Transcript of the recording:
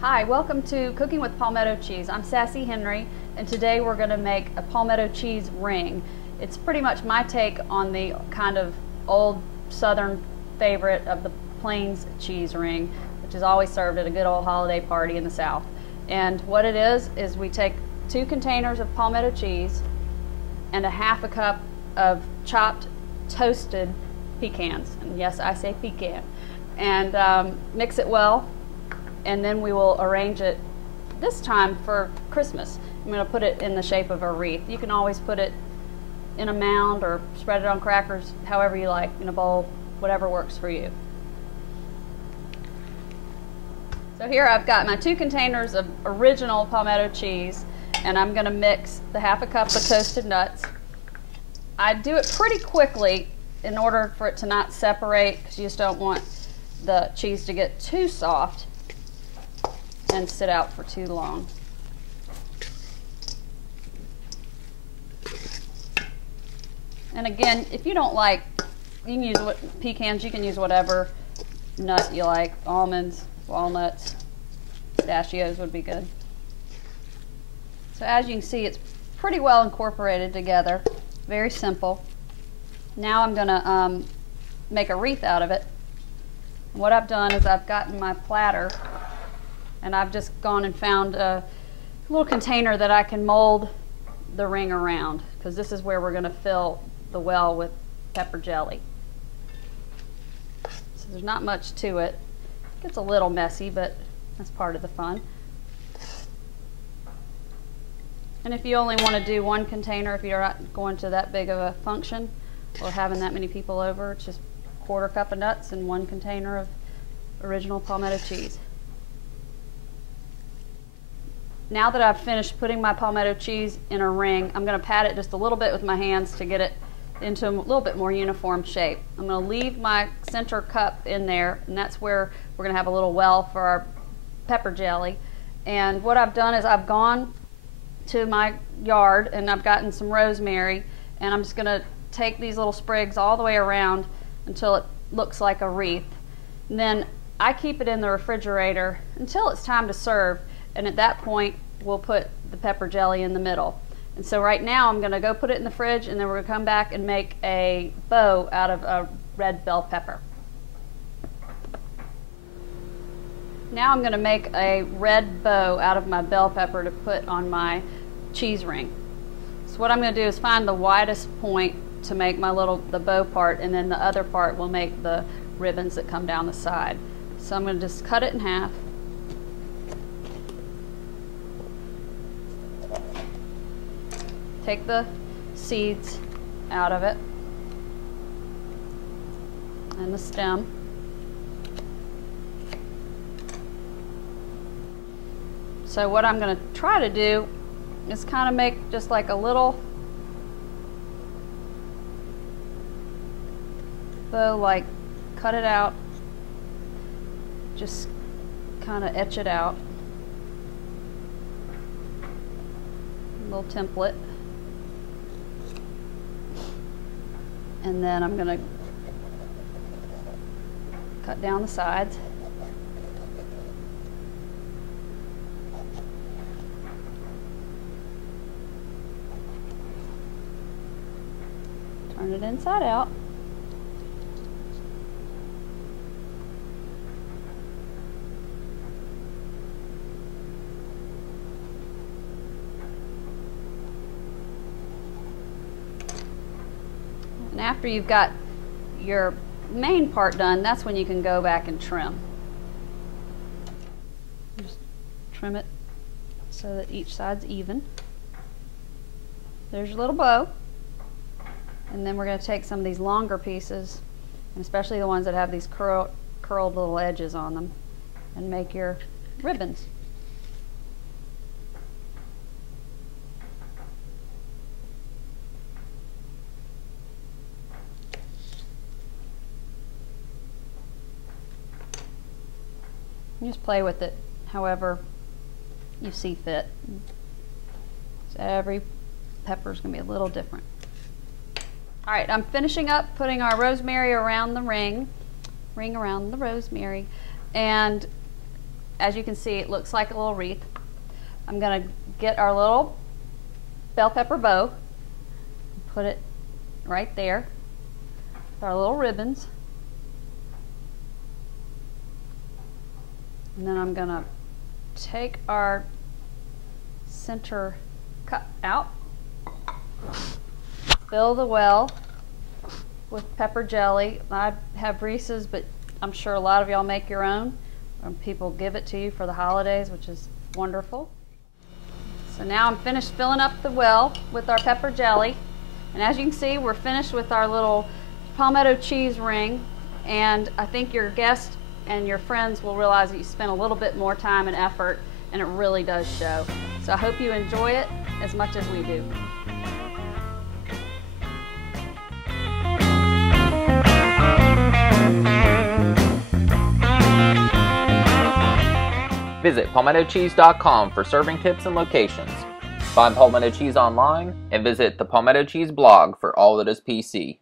Hi, welcome to Cooking with Palmetto Cheese. I'm Sassy Henry, and today we're going to make a palmetto cheese ring. It's pretty much my take on the kind of old southern favorite of the Plains cheese ring, which is always served at a good old holiday party in the South. And what it is we take 2 containers of palmetto cheese and a half a cup of chopped toasted pecans, and yes, I say pecan, and mix it well. And then we will arrange it this time for Christmas. I'm going to put it in the shape of a wreath. You can always put it in a mound or spread it on crackers, however you like, in a bowl, whatever works for you. So here I've got my 2 containers of original palmetto cheese, and I'm going to mix the half a cup of toasted nuts. I do it pretty quickly in order for it to not separate, because you just don't want the cheese to get too soft and sit out for too long. And again, if you don't like, you can use pecans, you can use whatever nut you like. Almonds, walnuts, pistachios would be good. So as you can see, it's pretty well incorporated together. Very simple. Now I'm going to make a wreath out of it. And what I've done is I've gotten my platter, and I've just gone and found a little container that I can mold the ring around, because this is where we're going to fill the well with pepper jelly. So there's not much to it. It gets a little messy, but that's part of the fun. And if you only want to do 1 container, if you're not going to that big of a function or having that many people over, it's just 1/4 cup of nuts and 1 container of original palmetto cheese. Now that I've finished putting my palmetto cheese in a ring, I'm going to pat it just a little bit with my hands to get it into a little bit more uniform shape. I'm going to leave my center cup in there, and that's where we're going to have a little well for our pepper jelly. And what I've done is I've gone to my yard and I've gotten some rosemary, and I'm just going to take these little sprigs all the way around until it looks like a wreath. And then I keep it in the refrigerator until it's time to serve. And at that point, we'll put the pepper jelly in the middle. And so right now, I'm going to go put it in the fridge, and then we're going to come back and make a bow out of a red bell pepper. Now I'm going to make a red bow out of my bell pepper to put on my cheese ring. So what I'm going to do is find the widest point to make the bow part, and then the other part will make the ribbons that come down the side. So I'm going to just cut it in half. Take the seeds out of it and the stem. So what I'm going to try to do is kind of make just like a little bow, like cut it out, just kind of etch it out, a little template. And then I'm going to cut down the sides. Turn it inside out. And after you've got your main part done, that's when you can go back and trim. Just trim it so that each side's even. There's your little bow. And then we're going to take some of these longer pieces, and especially the ones that have these curled little edges on them, and make your ribbons. You just play with it however you see fit. So every pepper is going to be a little different. All right, I'm finishing up putting our rosemary around the ring around the rosemary, and as you can see, it looks like a little wreath. I'm going to get our little bell pepper bow, put it right there with our little ribbons. And then I'm going to take our center cut out, fill the well with pepper jelly. I have Reese's, but I'm sure a lot of y'all make your own. People give it to you for the holidays, which is wonderful. So now I'm finished filling up the well with our pepper jelly. And as you can see, we're finished with our little Palmetto cheese ring. And I think your guests and your friends will realize that you spent a little bit more time and effort, and it really does show. So I hope you enjoy it as much as we do. Visit palmettocheese.com for serving tips and locations. Find Palmetto Cheese online and visit the Palmetto Cheese blog for all that is PC.